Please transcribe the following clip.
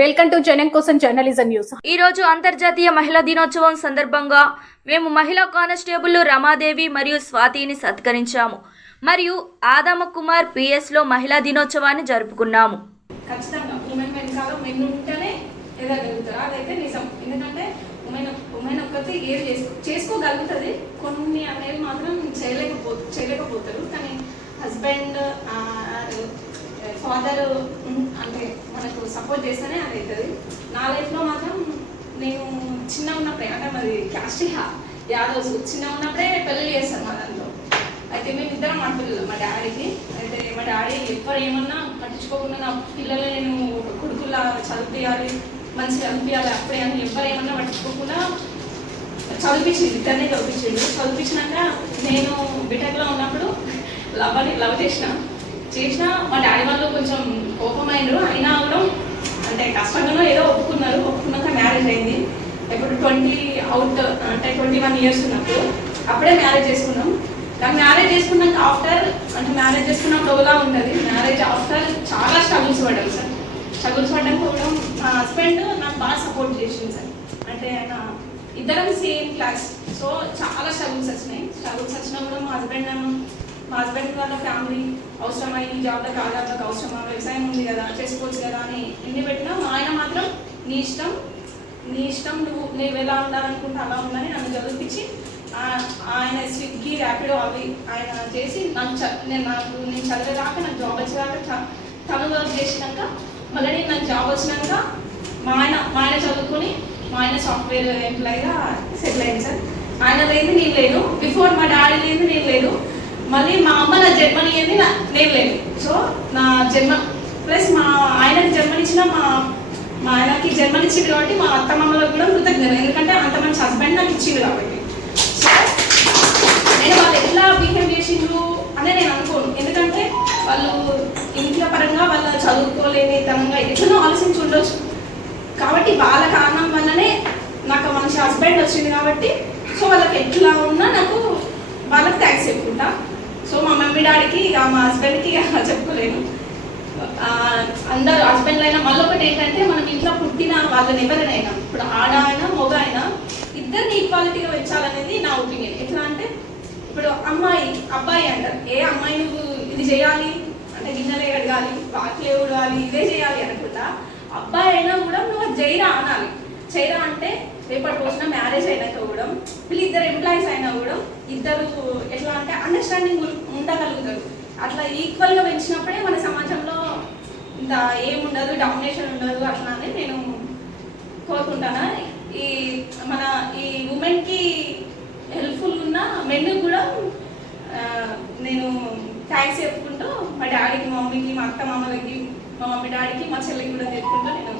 Welcome to జనం కోసం journalism news. ఈ రోజు అంతర్జాతీయ మహిళా దినోత్సవం సందర్భంగా మేము మహిళా కానిస్టేబుల్ రమాదేవి మరియు స్వాతిని సత్కరించాము మరియు ఆదామ కుమార్ పిఎస్ లో మహిళా దినోత్సవాన్ని జరుపుకున్నాము. ఖచ్చితంగా ఉమెన్ వెనకాల మెన్ ఉంటేనే ఎదగలుగుతారు, అదైతే నిజం. ఎందుకంటే ఉమెన్ ఒక్కటి ఏది చేసుకోగలుగుతుంది, కొన్ని అనేవి మాత్రం చేయలేకపోతారు. కానీ హస్బెండ్ ఫాదర్ అంటే మనకు సపోర్ట్ చేస్తేనే అది అవుతుంది. నా లైఫ్లో మాత్రం నేను చిన్న ఉన్నప్పుడే, అంటే మరి క్యాస్టిహా యాదవ్స్ చిన్న ఉన్నప్పుడే పెళ్ళి చేస్తాను మా దాంట్లో. అయితే మేము ఇద్దరం ఆడపిల్లలు మా డాడీకి. అయితే మా డాడీ ఎవ్వరు ఏమన్నా పట్టించుకోకుండా నా పిల్లలు నేను ఒక కొడుకులా చదివియాలి, మంచిగా చదివియాలి అప్పుడే అని ఎవ్వరు ఏమన్నా పట్టించుకోకుండా చదివించింది, ఇద్దరినే చదివించినాక నేను బీటెక్లో ఉన్నప్పుడు లవ్ చేసిన మా డాడీ వాళ్ళు కొంచెం కోపమైనరు. అయినా కూడా అంటే కష్టంగానో ఏదో ఒప్పుకున్నాక మ్యారేజ్ అయింది. ఇప్పుడు 21 ఇయర్స్ ఉన్నప్పుడు అప్పుడే మ్యారేజ్ చేసుకున్నాం. నాకు మ్యారేజ్ చేసుకున్నాక మ్యారేజ్ చేసుకున్నప్పుడు ఒకలా ఉంటుంది, మ్యారేజ్ ఆఫ్టర్ చాలా స్ట్రగుల్స్ పడ్డాను సార్. స్ట్రగుల్స్ పడ్డానికి కూడా మా హస్బెండ్ నాకు బాగా సపోర్ట్ చేసింది సార్. అంటే ఆయన ఇద్దరం సేమ్ క్లాస్, సో చాలా స్ట్రగుల్స్ వచ్చినా కూడా మా హస్బెండ్ వాళ్ళ ఫ్యామిలీ అవసరమై ఈ జాబ్లకు ఆధార్లకు అవసరమా, వ్యవసాయం ఉంది కదా చేసుకోవచ్చు కదా అని ఎన్ని పెట్టినా మా ఆయన మాత్రం నీ ఇష్టం నువ్వు ఎలా ఉండాలనుకుంటే అలా ఉందని నన్ను చదివించి ఆయన స్విగ్గీ ర్యాపిడో అవి ఆయన చేసి నేను చదివేదాకా నాకు జాబ్ వచ్చేదాకా తను వర్క్ చేసినాక మళ్ళీ నాకు జాబ్ వచ్చినాక మా ఆయన చదువుకొని మా ఆయన సాఫ్ట్వేర్ ఎంప్లాయీగా సెటిల్ అయింది సార్. ఆయన లేదు నేను లేదు, బిఫోర్ మా డాడీ లేదు నేను లేదు, మళ్ళీ మా అమ్మ నా జన్మనియ్యింది నేను లేదు. సో నా జన్మ ప్లస్ మా ఆయనకి జన్మనిచ్చిన మా ఆయనకి జన్మనిచ్చింది కాబట్టి మా అత్తమ్మలకు కూడా కృతజ్ఞత, ఎందుకంటే అంత మంచి హస్బెండ్ నాకు ఇచ్చింది కాబట్టి. సో నేను వాళ్ళు ఎట్లా బిహేవ్ చేసిండ్రు అనే నేను అనుకోను, ఎందుకంటే వాళ్ళు ఇంట్లో పరంగా వాళ్ళు చదువుకోలేని తనంగా ఎట్లనో ఆలోచించి ఉండొచ్చు కాబట్టి వాళ్ళ కారణం వల్లనే నాకు మంచి హస్బెండ్ వచ్చింది కాబట్టి. సో వాళ్ళకి ఎట్లా ఉన్నా నాకు వాళ్ళకి థ్యాంక్స్ చెప్పుకుంటా. సో మా మమ్మీ డాడీకి మా హస్బెండ్కి చెప్పుకోలేను, అందరు హస్బెండ్లు అయినా. మళ్ళీ ఒకటి ఏంటంటే మనం ఇంట్లో పుట్టిన వాళ్ళని ఎవరైనా, ఇప్పుడు ఆడ అయినా మగ అయినా ఇద్దరిని ఈక్వాలిటీగా పెంచాలనేది నా ఒపీనియన్. ఎట్లా అంటే ఇప్పుడు అబ్బాయి అంటారు, ఏ అమ్మాయి నువ్వు ఇది చేయాలి అంటే గిన్నెలే కడగాలి, వాకిలే ఉడగాలి, ఇదే చేయాలి అనుకుంటా. అబ్బాయి అయినా కూడా నువ్వు జైరా అనాలి. చేయరా అంటే రేపటి రోజున మ్యారేజ్ అయినాక కూడా వీళ్ళిద్దరు ఎంప్లాయీస్ అయినా కూడా ఇద్దరు ఎట్లా అంటే అండర్స్టాండింగ్ ఉండగలుగుతారు. అట్లా ఈక్వల్గా పెంచినప్పుడే మన సమాజంలో ఇంత ఏముండదు, డామినేషన్ ఉండదు అట్లా అని నేను కోరుకుంటాను. ఈ ఉమెన్కి హెల్ప్ఫుల్ ఉన్న మెన్కి కూడా నేను థ్యాంక్స్ చెప్పుకుంటూ మా డాడీకి, మా మమ్మీకి, మా అత్త మామలకి, మా మమ్మీ డాడీకి, మా చెల్లికి కూడా చెప్పుకుంటూ నేను